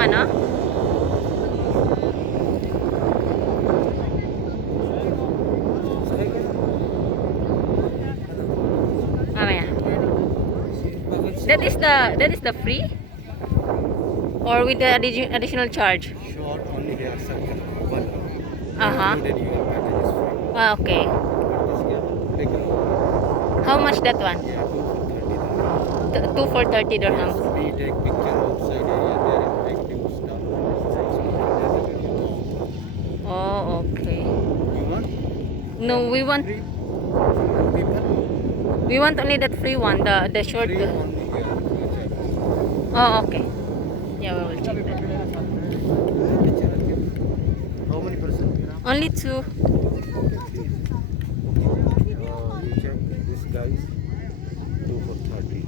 yung ano? Mamaya. That is the free? Or with the additional charge? Short only here circle one. Uh-huh. Included your package is free. Ah, okay. This camel big. How much that one? Yeah, 2 for 30 dirhams. 2 for 30 dirhams. We take picture outside area there and make new stuff. Oh, okay. You want? No, we want Free? People? only that free one, the short. Free only here. You check. Oh, okay. Yeah, we will check that. How many percent? Only 2. You check this guys 2 for 30.